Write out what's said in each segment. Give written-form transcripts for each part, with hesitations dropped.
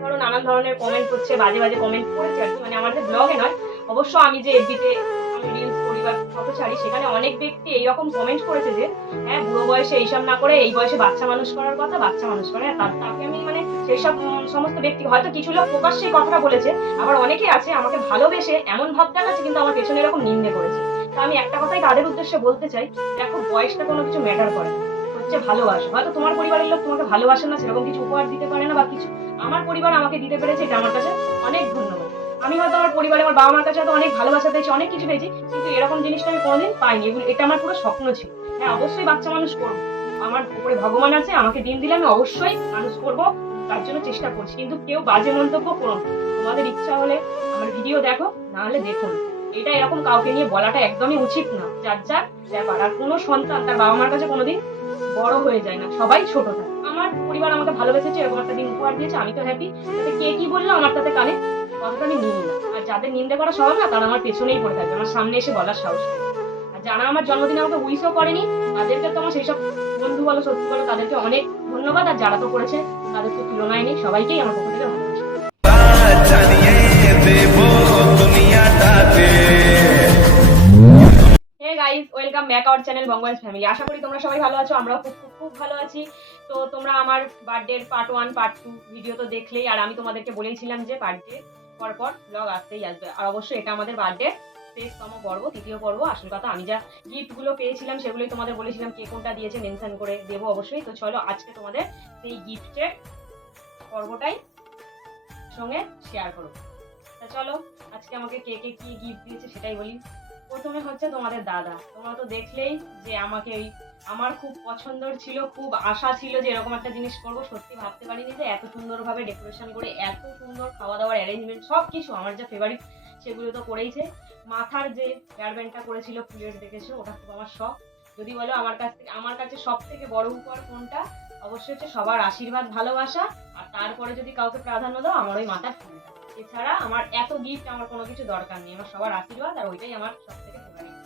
ধরো নানান ধরনের কমেন্ট করছে, বাজে বাজে কমেন্ট করেছে আর কি, মানে আমার যে ব্লগে নয়, অবশ্য আমি যে এফবিতে আমি রিলস করি বা ফটো ছাড়ি, সেখানে অনেক ব্যক্তি এইরকম কমেন্ট করেছে যে হ্যাঁ বুড়ো বয়সে এইসব না করে এই বয়সে বাচ্চা মানুষ করার কথা, বাচ্চা মানুষ করে। তাকে আমি মানে সেই সব সমস্ত ব্যক্তি হয়তো কিছু লোক প্রকাশ্যে এই কথাটা বলেছে, আবার অনেকে আছে আমাকে ভালোবেসে এমন ভাব দেখাচ্ছে কিন্তু আমার পেছনে এরকম নিন্দে করেছে। তা আমি একটা কথাই তাদের উদ্দেশ্যে বলতে চাই, দেখো বয়সটা কোনো কিছু ম্যাটার করে না, হচ্ছে ভালোবাসা। হয়তো তোমার পরিবারের লোক তোমাকে ভালোবাসে না, সেরকম কিছু উপহার দিতে পারে না বা কিছু, আমার পরিবার আমাকে দিতে পেরেছে, এটা আমার কাছে অনেক ধন্যবাদ। আমি হয়তো আমার পরিবারে আমার বাবা মার কাছে হয়তো অনেক ভালোবাসা পেয়েছি, অনেক কিছু পেয়েছি, কিন্তু এরকম জিনিসটা আমি কোনোদিন পাইনি। এটা আমার পুরো স্বপ্ন ছিল। হ্যাঁ অবশ্যই বাচ্চা মানুষ করবো, আমার উপরে ভগবান আছে, আমাকে দিন দিলে আমি অবশ্যই মানুষ করবো, তার জন্য চেষ্টা করছি। কিন্তু কেউ বাজে মন্তব্য করো না, তোমাদের ইচ্ছা হলে আমার ভিডিও দেখো, না হলে দেখো না। এটা এরকম কাউকে নিয়ে বলাটা একদমই উচিত না, যার যার ব্যাপার। আর কোনো সন্তান তার বাবা মার কাছে কোনোদিন বড় হয়ে যায় না, সবাই ছোট থাকে। আমার পরিবার আমাকে ভালোবেসেছে, এরকম একটা দিন উপহার দিয়েছে, আমি তো হ্যাপি। তাতে কে কি বললো আমার তাতে কানে কথাটা আমি নিই না। আর যাদের নিন্দে করা স্বভাব না, তারা আমার পেছনেই পড়ে থাকবে, আমার সামনে এসে বলার সাহস নেই। আর যারা আমার জন্মদিনে আমাকে উইশও করেনি, তাদেরকে তো আমার সেই সব বন্ধু বলো সত্যি বলো তাদেরকে অনেক ধন্যবাদ। আর যারা তো করেছে তাদের তো তুলনায় নেই, সবাইকেই আমার পক্ষ থেকে ভালোবাসা। Hey guys, welcome back our channel Bongobas family. আশা করি তোমরা সবাই ভালো আছো, আমরাও খুব খুব খুব ভালো আছি। তো তোমরা আমার বার্থডের পার্ট 1 পার্ট 2 ভিডিও তো দেখলেই, আর আমি তোমাদেরকে বলেইছিলাম যে বার্থডে পর ব্লগ আসতেই আসবে। আর অবশ্যই এটা আমাদের বার্থডে শেষতম পর্ব, তৃতীয় পর্ব। আসল কথা আমি যা গিফটগুলো পেয়েছিলাম সেগুলোই তোমাদের বলেছিলাম, কে কোনটা দিয়েছে মেনশন করে দেবো অবশ্যই। তো চলো আজকে তোমাদের সেই গিফটের পর্বটাই সঙ্গে শেয়ার করবো। তা চলো আজকে আমাকে কে কে কি গিফট দিয়েছে সেটাই বলি। প্রথমে হচ্ছে তোমাদের দাদা। তোমরা তো দেখলেই যে আমাকে ওই, আমার খুব পছন্দর ছিল, খুব আশা ছিল যে এরকম একটা জিনিস করবো। সত্যি ভাবতে পারিনি যে এত সুন্দরভাবে ডেকোরেশন করে, এত সুন্দর খাওয়া দাওয়ার অ্যারেঞ্জমেন্ট, সব কিছু আমার যা ফেভারিট সেগুলো তো করেইছে। মাথার যে হেয়ারব্যান্ডটা করেছিল ফুলের, দেখেছো, ওটা খুব আমার শখ। যদি বলো আমার কাছে সব থেকে বড় উপহার কোনটা, অবশ্যই হচ্ছে সবার আশীর্বাদ, ভালোবাসা, আর তারপরে যদি কাউকে প্রাধান্য দাও আমার ওই মাথার ফুলটা। এছাড়া আমার এত গিফট আমার কোনো কিছু দরকার নেই, আমার সবার আশীর্বাদ, আর ওইটাই আমার সব থেকে ফেভারিট।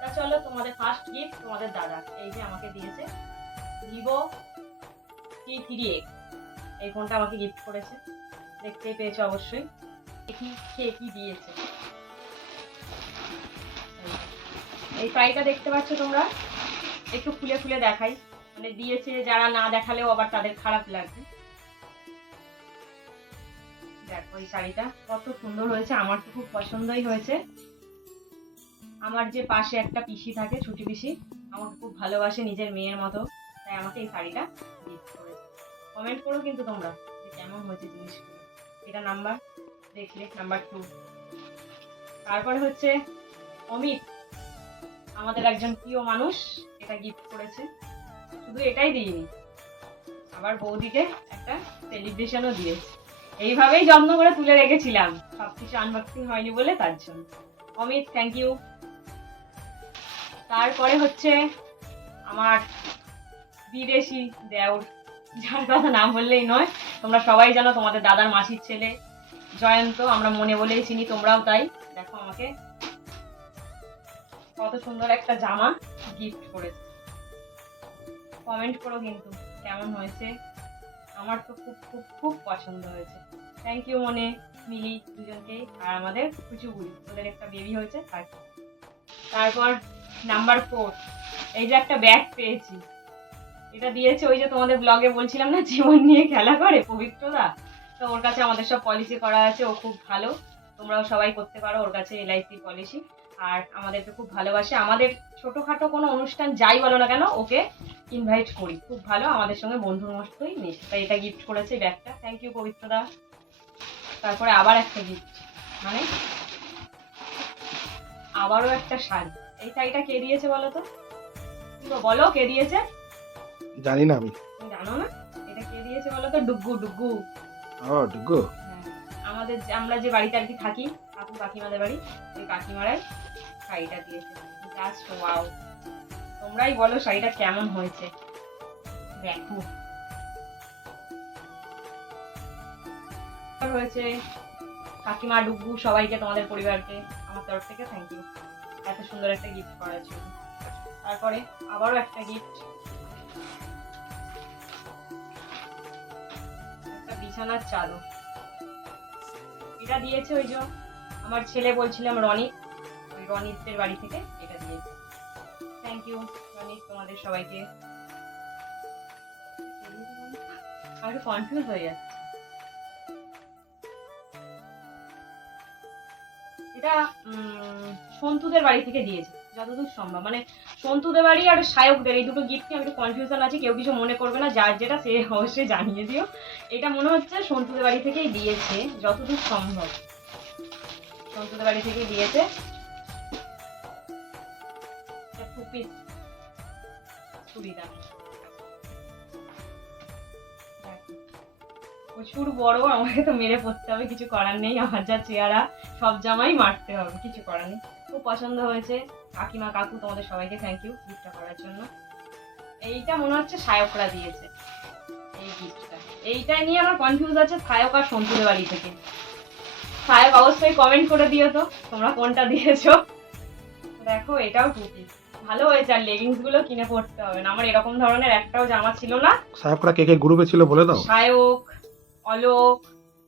তা চলো তোমাদের ফার্স্ট গিফট তোমাদের দাদা এই যে আমাকে দিয়েছে ভিভো T3X, এই ফোনটা আমাকে গিফট করেছে, দেখতেই পেয়েছো অবশ্যই। দেখি কে কি দিয়েছে। এই ফাইলটা দেখতে পাচ্ছ তোমরা, একটু খুলে খুলে দেখাই, মানে দিয়েছে যারা না দেখালেও আবার তাদের খারাপ লাগবে। দেখো এই শাড়িটা কত সুন্দর হয়েছে, আমার তো খুব পছন্দই হয়েছে। আমার যে পাশে একটা পিসি থাকে, ছুটি পিসি, আমাকে খুব ভালোবাসে নিজের মেয়ের মতো, তাই আমাকে এই শাড়িটা গিফট করেছে। কমেন্ট করো কিন্তু তোমরা যে কেমন হয়েছে জিনিসগুলো। এটা নাম্বার, দেখলে নাম্বার 2। তারপরে হচ্ছে অমিত, আমাদের একজন প্রিয় মানুষ, এটা গিফট করেছে। শুধু এটাই দিইনি, আবার বৌদিকে একটা সেলিব্রেশনও দিয়েছে। এইভাবেই যত্ন করে তুলে রেখেছিলাম, সবকিছু আনবক্সিং হয়নি বলে, তার জন্য অমিত থ্যাংক ইউ। তারপরে হচ্ছে আমার বিদেশি দেওর, যার কথা নাম বললেই নয়, তোমরা সবাই জানো, তোমাদের দাদার মাসির ছেলে জয়ন্ত, আমরা মনে বলেই চিনি, তোমরাও তাই। দেখো আমাকে কত সুন্দর একটা জামা গিফট করেছে। কমেন্ট করো কিন্তু কেমন হয়েছে, আমার তো খুব খুব খুব পছন্দ হয়েছে। থ্যাংক ইউ মনে, মিলি, দুজনকেই। আর আমাদের কুচুগুড়ি, ওদের একটা বেবি হয়েছে। তারপর নাম্বার 4, এই যে একটা ব্যাগ পেয়েছি, এটা দিয়েছে ওই যে তোমাদের ব্লগে বলছিলাম না জীবন নিয়ে খেলা করে পবিত্রদা, তো ওর কাছে আমাদের সব পলিসি করা আছে, ও খুব ভালো, তোমরাও সবাই করতে পারো ওর কাছে LIC পলিসি। আর আমাদেরকে খুব ভালোবাসে, আমাদের ছোটখাটো কোনো অনুষ্ঠান যাই বলো না কেন ওকে ইনভাইট করি, খুব ভালো, আমাদের সঙ্গে বন্ধুর মতোই মিশে, তাই এটা গিফট করেছে ব্যাগটা। থ্যাংক ইউ পবিত্রদা। তারপরে আবার একটা গিফট, মানে আবারও একটা শাড়ি। এই শাড়িটা কে দিয়েছে বলো তো, বলো কে দিয়েছে? জানি না আমি। জানো না এটা কে দিয়েছে বলো তো? ডুগ্গু। ডুগ্গু, ও ডুগু। হ্যাঁ, আমরা যে বাড়িতে আর কি থাকি, কাকু কাকিমাদের বাড়ি, ওই কাকিমারাই শাড়িটা দিয়েছে। জাস্ট ওয়াও, তোমরাই বলো শাড়িটা কেমন হয়েছে। দেখো হয়েছে। কাকিমা, ডুগ্গু, সবাইকে, তোমাদের পরিবারকে আমার তরফ থেকে থ্যাংক ইউ এত সুন্দর একটা গিফট করার জন্য। তারপরে আবারও একটা গিফট, একটা বিছানার চাদর। এটা দিয়েছে ওই যে আমার ছেলে বলছিলাম রনিত, ওই রনিতের বাড়ি থেকে এটা দিয়েছে। থ্যাংক ইউ রনিত, তোমাদের সবাইকে। আমি একটু কনফিউজ হয়ে যাচ্ছে। এটা সন্তুদের বাড়ি থেকে দিয়েছে যতদূর সম্ভব, মানে সন্তুদের বাড়ি আর সায়কদের এই দুটো গিফট নিয়ে আমি একটু কনফিউশন আছে, কেউ কিছু মনে করবে না, যার যেটা সে অবশ্যই জানিয়ে দিও। এটা মনে হচ্ছে সন্তুদের বাড়ি থেকেই দিয়েছে যতদূর সম্ভব, সন্তুদের বাড়ি থেকেই দিয়েছে। টু পিস চুড়িদার প্রচুর বড়, আমাকে তো মেরে পড়তে হবে, কিছু করার নেই, আমার যা চেহারা সব জামাই মারতে হবে, কিছু করার নেই। খুব পছন্দ হয়েছে কাকিমা কাকু, তোমাদের সবাইকে থ্যাংক ইউ গিফটটা করার জন্য। এইটা মনে হচ্ছে সায়করা দিয়েছে এই গিফটটা, এইটাই নিয়ে আমার কনফিউজ আছে সায়ক আর সন্তুদের বাড়ি থেকে। সায়ক অবশ্যই কমেন্ট করে দিও তো তোমরা কোনটা দিয়েছো। দেখো এটাও টু পিস, ভালো হয়েছে, আর লেগিংস গুলো কিনে পড়তে হবে না, আমার এরকম ধরনের একটাও জামা ছিল না। সাহেবরা কে কে গ্রুপে ছিল বলে দাও। সায়ক, অলোক,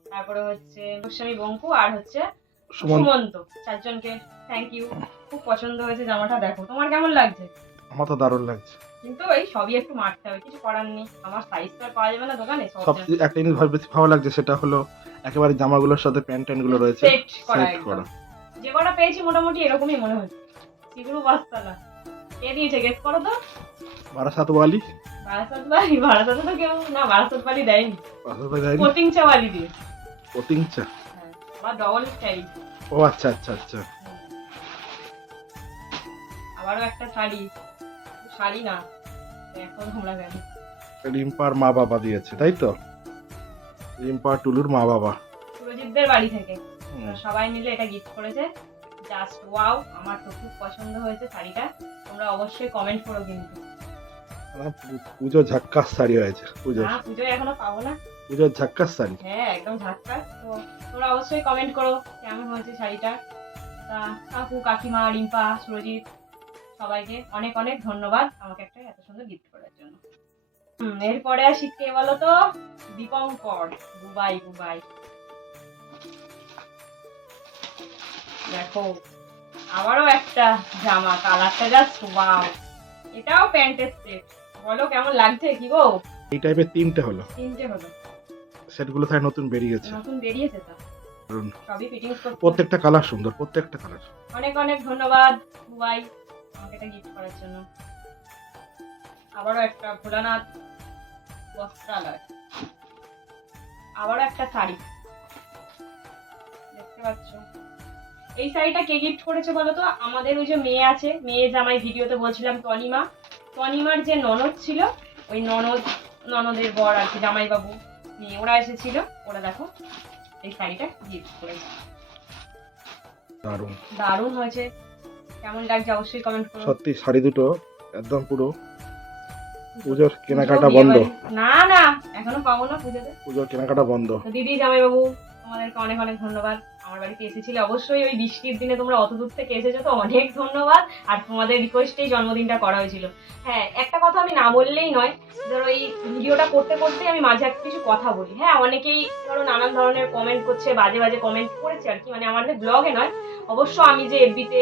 তারপরে হচ্ছে গোস্বামী বঙ্কু আর হচ্ছে সুমন্ত, চারজনকে থ্যাংক ইউ। খুব পছন্দ হয়েছে জামাটা, দেখো তোমার কেমন লাগছে? আমার তো দারুণ লাগছে, কিন্তু এই সবই একটু মারতে হবে, কিছু করার নেই, আমার সাইজ তো আর পাওয়া যাবে না দোকানে, সব সবচেয়ে একটা জিনিস বেশি ভালো লাগছে, সেটা হলো একেবারে জামাগুলোর সাথে প্যান্ট ট্যান্ট গুলো রয়েছে সেট করা সেট একদম। করা। যে কটা পেয়েছি মোটামুটি এরকমই মনে হচ্ছে। সিগুরু বাস্তালা কে দিয়েছে গেস করো তো? বারাসাত ওয়ালি। বারাসাত বালি? বারাসাতে তো কেউ না, বারাসাত বালি দেয়নি, বারাসাত যায়নি, কোতিংচা বালি দিয়ে। কোতিংচা। হ্যাঁ, আবার ডবল স্টাইল। ও আচ্ছা আচ্ছা আচ্ছা। আবারও একটা শাড়ি, শাড়ি না এখন আমরা জানি রিম্পার মা বাবা দিয়েছে তাই তো, রিম্পা টুলুর মা বাবা। সুরজিৎদের বাড়ি থেকে হুম। সবাই মিলে এটা গিফট করেছে, জাস্ট ওয়াও, আমার তো খুব পছন্দ হয়েছে শাড়িটা, তোমরা অবশ্যই কমেন্ট করো কিন্তু। পুজো ঝাক্কাস শাড়ি হয়েছে, পুজো না পুজোয় এখনো পাবো না। পুজোর ঝাক্কাস শাড়ি। হ্যাঁ একদম ঝাক্কাস, তো তোমরা অবশ্যই কমেন্ট করো কেমন হয়েছে শাড়িটা। তা কাকু কাকিমা রিম্পা সুরজিৎ সবাইকে অনেক অনেক ধন্যবাদ আমাকে একটা এত সুন্দর গিফট করার জন্য। এরপরে আসি কে বলো তো? Dipankar, Dubai Dubai. দেখো আবারও একটা জামা, কালারটা জাস্ট ওয়াও, এটাও প্যান্টের সেট, বলো কেমন লাগছে? কি গো এই টাইপের তিনটে হলো, তিনটে হলো, সেটগুলো তাই নতুন বেরিয়েছে, নতুন বেরিয়েছে তো, দারুণ। সবই ফিটিংস করতে। প্রত্যেকটা কালার সুন্দর, প্রত্যেকটা কালার। অনেক অনেক ধন্যবাদ দুবাই আমাকে এটা গিফট করার জন্য। আবারও একটা ভোলানাথ বস্ত্রালয়, আবারও একটা শাড়ি দেখতে পাচ্ছ। এই শাড়িটা কে গিফট করেছে বলো তো? আমাদের ওই যে মেয়ে আছে, মেয়ে জামাই ভিডিওতে বলছিলাম তনিমা, তনিমার যে ননদ ছিল, ওই ননদের বর আর কি, জামাই বাবু মেয়ে, ওরা এসেছিল, ওরা দেখো এই শাড়িটা গিফট করেছে, দারুণ দারুণ হয়েছে, কেমন লাগছে অবশ্যই কমেন্ট করো। সত্যি শাড়ি দুটো একদম পুরো পুজোর কেনাকাটা বন্ধ। না না এখনো পাবো না পুজোতে, পুজোর কেনাকাটা বন্ধ। তো দিদি জামাই বাবু তোমাদেরকে অনেক অনেক ধন্যবাদ, আমার বাড়িতে এসেছিলে, অবশ্যই ওই বৃষ্টির দিনে তোমরা অত দূর থেকে এসেছো, তো অনেক ধন্যবাদ, আর তোমাদের রিকোয়েস্টেই জন্মদিনটা করা হয়েছিল। হ্যাঁ একটা কথা আমি না বললেই নয়, ধরো এই ভিডিওটা করতে করতে আমি মাঝে একটা কিছু কথা বলি, হ্যাঁ অনেকেই ধরো নানান ধরনের কমেন্ট করছে, বাজে বাজে কমেন্ট করেছে আর কি, মানে আমাদের ব্লগে নয়, অবশ্য আমি যে এফবিতে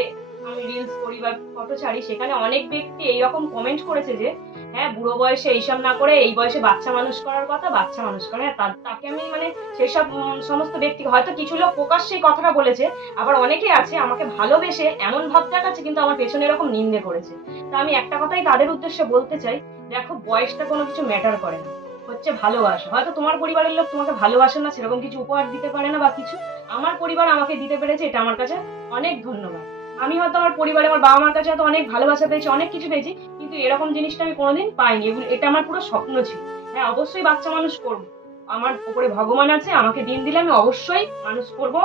আমি রিলস করি বা ফটো ছাড়ি, সেখানে অনেক ব্যক্তি এইরকম কমেন্ট করেছে যে হ্যাঁ বুড়ো বয়সে এইসব না করে এই বয়সে বাচ্চা মানুষ করার কথা, বাচ্চা মানুষ করে। হ্যাঁ তাকে আমি মানে সেসব সমস্ত ব্যক্তি, হয়তো কিছু লোক প্রকাশ্যে এই কথাটা বলেছে, আবার অনেকে আছে আমাকে ভালোবেসে এমন ভাব দেখাচ্ছে কিন্তু আমার পেছনে এরকম নিন্দে করেছে। তা আমি একটা কথাই তাদের উদ্দেশ্যে বলতে চাই, দেখো বয়সটা কোনো কিছু ম্যাটার করে না, হচ্ছে ভালোবাসা। হয়তো তোমার পরিবারের লোক তোমাকে ভালোবাসে না, সেরকম কিছু উপহার দিতে পারে না বা কিছু, আমার পরিবার আমাকে দিতে পেরেছে, এটা আমার কাছে অনেক ধন্যবাদ। আমি হয়তো আমার পরিবারে আমার বাবা মার কাছে হয়তো অনেক ভালোবাসা পেয়েছি, অনেক কিছু পেয়েছি, কিন্তু এরকম জিনিসটা আমি কোনোদিন পাইনি, এটা আমার পুরো স্বপ্ন ছিল। হ্যাঁ অবশ্যই বাচ্চা মানুষ করবো, আমার উপরে ভগবান আছে, আমাকে দিন দিলে আমি অবশ্যই মানুষ করব,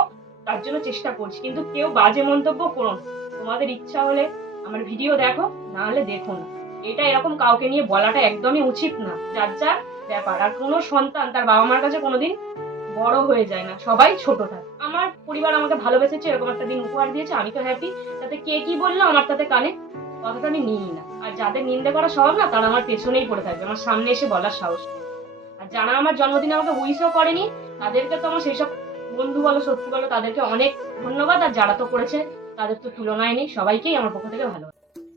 তার জন্য চেষ্টা করছি, কিন্তু কেউ বাজে মন্তব্য করো না। তোমাদের ইচ্ছা হলে আমার ভিডিও দেখো, না হলে দেখো না, এটা এরকম কাউকে নিয়ে বলাটা একদমই উচিত না, যার যার ব্যাপার। আর কোনো সন্তান তার বাবা মার কাছে কোনোদিন বড় হয়ে যায় না, সবাই ছোট থাকে। আমার পরিবার আমাকে ভালোবেসেছে, এরকম একটা দিন উপহার দিয়েছে, আমি তো হ্যাপি, তাতে কে কি বললো আমার তাতে কানে কথাটা আমি নিই না। আর যাদের নিন্দে করা স্বভাব না, তারা আমার পেছনেই পড়ে থাকবে, আমার সামনে এসে বলার সাহস নেই। আর যারা আমার জন্মদিনে আমাকে উইশও করেনি, তাদেরকে তো আমার সেইসব বন্ধু বলো সত্যি বলো তাদেরকে অনেক ধন্যবাদ, আর যারা তো করেছে তাদের তো তুলনায় নেই, সবাইকেই আমার পক্ষ থেকে ভালো।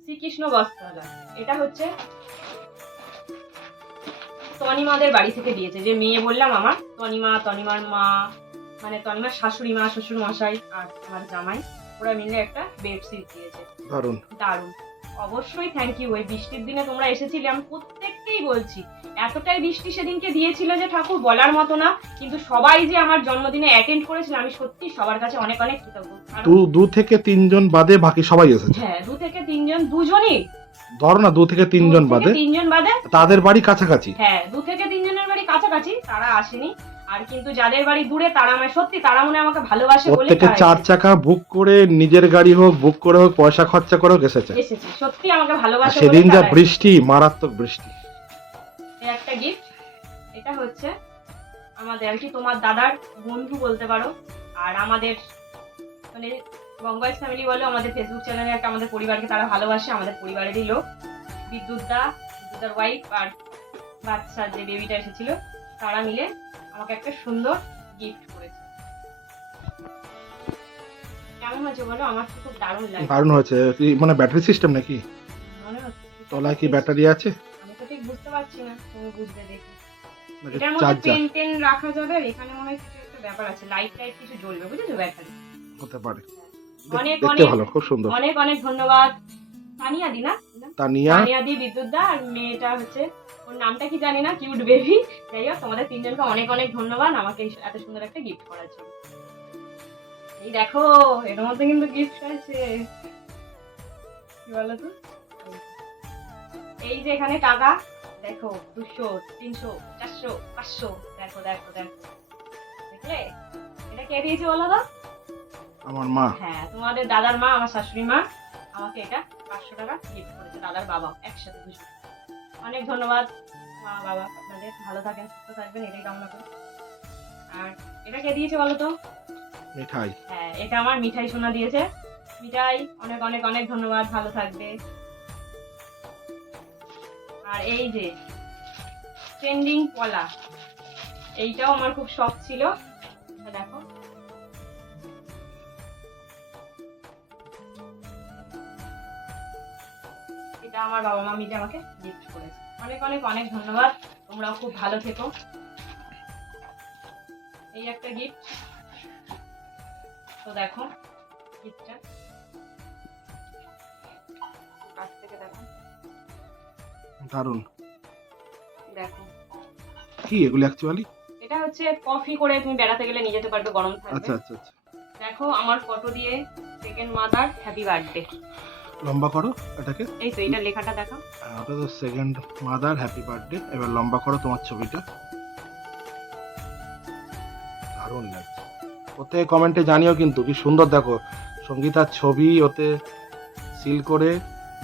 শ্রীকৃষ্ণ বস্ত্রালয়, এটা হচ্ছে তনিমাদের বাড়ি থেকে দিয়েছে, যে মেয়ে বললাম আমার তনিমার মা, মানে তনিমার শাশুড়ি মা, শ্বশুর মশাই আর আমার জামাই, ওরা মিলে একটা বেডশিট দিয়েছে। দারুণ। দারুণ, অবশ্যই থ্যাংক ইউ। এই বৃষ্টির দিনে তোমরা এসেছিলে, আমি প্রত্যেককেই বলছি, এতটাই বৃষ্টি সেদিনকে দিয়েছিল যে ঠাকুর বলার মতো না, কিন্তু সবাই যে আমার জন্মদিনে অ্যাটেন্ড করেছিল, আমি সত্যি সবার কাছে অনেক অনেক কৃতজ্ঞ। দু থেকে তিনজন বাদে বাকি সবাই এসেছে। হ্যাঁ, 2 থেকে 3 জন, দুজনই ধরো না 2 থেকে 3 জন বাদে, 3 জন বাদে, তাদের বাড়ি কাছাকাছি। হ্যাঁ 2 থেকে 3 জনের বাড়ি কাছাকাছি, তারা আসেনি। আর কিন্তু যাদের বাড়ি দূরে তারা আমায় সত্যি, তারা মনে হয় আমাকে ভালোবাসে বলে প্রত্যেকে 4 চাকা বুক করে, নিজের গাড়ি হোক বুক করে হোক, পয়সা খরচা করে হোক এসেছে। সত্যি আমাকে ভালোবাসে বলে। সেদিন যা বৃষ্টি, মারাত্মক বৃষ্টি। এই একটা গিফট, এটা হচ্ছে আমাদের আর কি তোমার দাদার বন্ধু বলতে পারো, আর আমাদের মানে গঙ্গাইজ ফ্যামিলি বলে আমাদের ফেসবুক চ্যানেলে একটা আমাদের পরিবারকে তারা ভালোবাসে, আমাদের পরিবারেরই লোক, বিদ্যুৎদার ওয়াইফ আর বাচ্চা যে বেবিটা এসেছিল, তারা মিলে আমাকে একটা সুন্দর গিফট করেছে। কেমন হয়েছে বলো? আমার তো খুব দারুণ লাগে। দারুণ হয়েছে। কি মানে ব্যাটারি সিস্টেম নাকি? মনে হচ্ছে তলায় কি ব্যাটারি আছে? আমি তো ঠিক বুঝতে পারছি না, তুমি বুঝবে দেখো। নাকি এটার মধ্যে চার্জার? পেন রাখা যাবে, আর এখানে মনে হয় কিছু একটা ব্যাপার আছে, লাইট কিছু জ্বলবে, বুঝেছো ব্যাটারি। হতে পারে। অনেক দেখতে ভালো, খুব সুন্দর। অনেক অনেক ধন্যবাদ তানিয়া দি, না তানিয়া দি, বিদ্যুৎদা, আর মেয়েটা হচ্ছে ওর নামটা কি জানি না, কিউট বেবি। যাই হোক, তোমাদের 3 জনকে অনেক অনেক ধন্যবাদ আমাকে এত সুন্দর একটা গিফট করার জন্য। এই দেখো, এর মধ্যে কিন্তু গিফট আছে, কি বলো তো? এই যে এখানে টাকা দেখো, 200, 300, 400, 500, দেখো দেখো দেখো, দেখলে? এটা কে দিয়েছে বলো তো? আমার মা। হ্যাঁ, তোমাদের দাদার মা, আমার শাশুড়ি মা আমাকে এটা 500 টাকা গিফট করেছে, দাদার বাবা একসাথে দুজন। অনেক ধন্যবাদ মা বাবা, আপনাদের ভালো থাকেন, সুস্থ থাকবেন, এটাই কামনা করি। আর এটা কে দিয়েছে বলো তো? মিঠাই। হ্যাঁ, এটা আমার মিঠাই সোনা দিয়েছে। মিঠাই, অনেক অনেক অনেক ধন্যবাদ, ভালো থাকবে। আর এই যে ট্রেন্ডিং কলা, এইটাও আমার খুব শখ ছিল, দেখো। এটা আমার বাবা মা মিলে আমাকে গিফট করেছে। অনেক অনেক অনেক ধন্যবাদ, তোমরাও খুব ভালো থেকো। এই একটা গিফট, তো দেখো গিফটটা কাছ থেকে দেখো, দারুণ। দেখো কি এগুলো অ্যাকচুয়ালি? এটা হচ্ছে কফি করে তুমি বেড়াতে গেলে নিয়ে যেতে পারবে, গরম থাকবে। আচ্ছা আচ্ছা আচ্ছা। দেখো আমার ফটো দিয়ে, সেকেন্ড মাদার হ্যাপি বার্থডে। লম্বা করো এটাকে। এই তো, এটা লেখাটা দেখো। ওটা তো সেকেন্ড মাদার হ্যাপি বার্থডে। এবার লম্বা করো তোমার ছবিটা। দারুণ লাগছে। ওতে কমেন্টে জানিও কিন্তু, কি সুন্দর দেখো, সঙ্গীতার ছবি ওতে সিল করে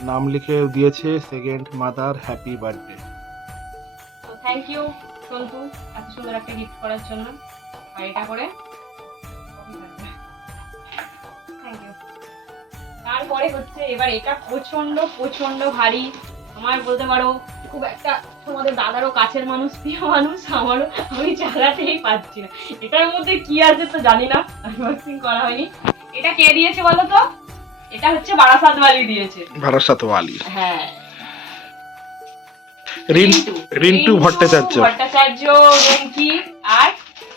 নাম লিখে দিয়েছে, সেকেন্ড মাদার হ্যাপি বার্থডে। তো থ্যাংক ইউ সন্তু, এত সুন্দর একটা গিফট করার জন্য। আর এটা করে থ্যাংক ইউ। তারপরে হচ্ছে এবার এটা প্রচন্ড প্রচন্ড ভারী, আমার বলতে পারো খুব একটা তোমাদের দাদারও কাছের মানুষ, প্রিয় মানুষ আমারও, আমি চালাতেই পারছি না। এটার মধ্যে কি আছে তো জানি না, আনবক্সিং করা হয়নি। এটা কে দিয়েছে বলো তো? এটা হচ্ছে বারাসাত ওয়ালি দিয়েছে। বারাসাত ওয়ালি, হ্যাঁ, রিন্টু ভট্টাচার্য, রুমকি, আর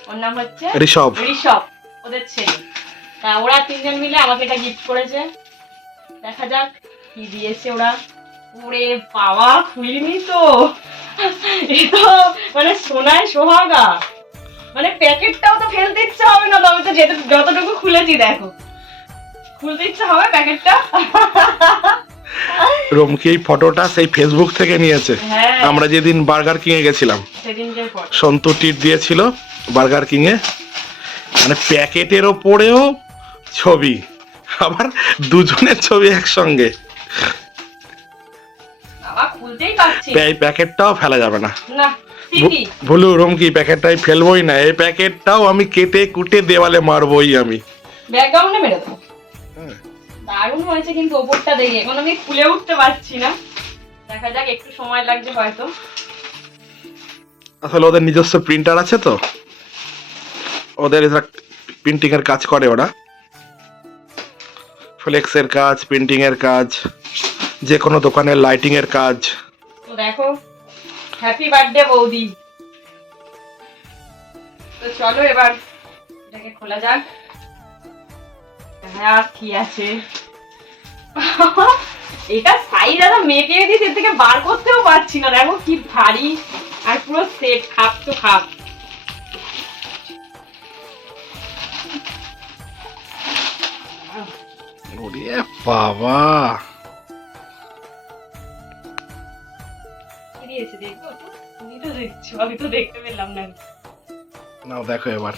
ওর নাম হচ্ছে ঋষভ, ওদের ছেলে। তা ওরা 3 জন মিলে আমাকে এটা গিফট করেছে। দেখা যাক কি দিয়েছে ওরা। ওরে বাবা, খুলিনি তো, এ তো মানে সোনায় সোহাগা, মানে প্যাকেটটাও তো ফেলতে ইচ্ছা হবে না, তবে তো যতটুকু খুলেছি দেখো, খুলতে ইচ্ছা হবে প্যাকেটটা। রুমকি এই ফটোটা সেই ফেসবুক থেকে নিয়েছে। হ্যাঁ, আমরা যেদিন বার্গার কিং এ গেছিলাম, সেদিনকের পর সন্তু টিট দিয়েছিল বার্গার কিং এ, মানে প্যাকেটের ওপরেও ছবি, আবার দুজনের ছবি একসঙ্গে। বাবা, খুলতেই পারছি এই প্যাকেটটাও ফেলা যাবে না। না, ঠিকই ভুলু রুমকি, প্যাকেটটাই ফেলবোই না, এই প্যাকেটটাও আমি কেটে কুটে দেওয়ালে মারবোই আমি। ব্যাকগ্রাউন্ডে মেরে দেবো। দারুণ হয়েছে কিন্তু ওপরটা দেখে, এখন আমি খুলে উঠতে পারছি না, দেখা যাক, একটু সময় লাগবে হয়তো। আসলে ওদের নিজস্ব প্রিন্টার আছে তো, ওদের প্রিন্টিং এর কাজ করে ওরা, ফ্লেক্সের কাজ, প্রিন্টিং এর কাজ, যে কোনো দোকানের লাইটিং এর কাজ। তো দেখো, হ্যাপি বার্থডে বৌদি। তো চলো এবার এটাকে খোলা যাক। হ্যাঁ, কি আছে এটা সাইজ আরো মেপে দিয়েছে, এর থেকে বার করতেও পারছি না। দেখো কি ভারী, আর পুরো সেট, খাপ তো খাপ। ওরে বাবা, কি দিয়েছে দেখবো তো? তুমি তো দেখছো, আমি তো দেখতে পেলাম না। নাও দেখো এবার।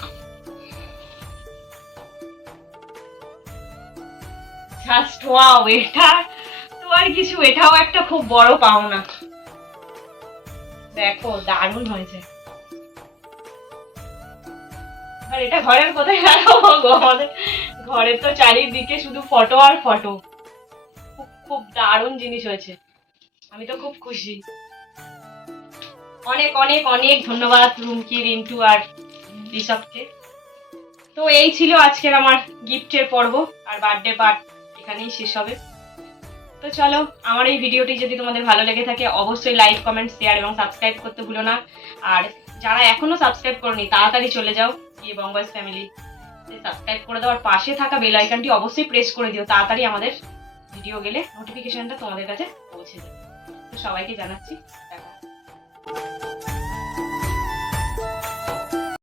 জাস্ট ওয়াও, এটা তো আর কিছু, এটাও একটা খুব বড় পাওনা। দেখো দারুণ হয়েছে। আর এটা ঘরের কোথায় গেল গো? আমাদের ঘরের তো চারিদিকে শুধু ফটো আর ফটো। খুব খুব দারুণ জিনিস হয়েছে, আমি তো খুব খুশি। অনেক অনেক অনেক ধন্যবাদ রুমকি, রিন্টু আর ঋষভকে। তো এই ছিল আজকের আমার গিফটের পর্ব, আর বার্থডে পার্ট এখানেই শেষ হবে। তো চলো, আমার এই ভিডিওটি যদি তোমাদের ভালো লেগে থাকে অবশ্যই লাইক, কমেন্ট, শেয়ার এবং সাবস্ক্রাইব করতে ভুলো না। আর যারা এখনো সাবস্ক্রাইব করনি তাড়াতাড়ি চলে যাও গিয়ে বঙ্গবয়েজ ফ্যামিলি সাবস্ক্রাইব করে দাও, আর পাশে থাকা বেল আইকনটি অবশ্যই প্রেস করে দিও, তাড়াতাড়ি আমাদের ভিডিও গেলে নোটিফিকেশনটা তোমাদের কাছে পৌঁছে যাবে। তো সবাইকে জানাচ্ছি টাটা।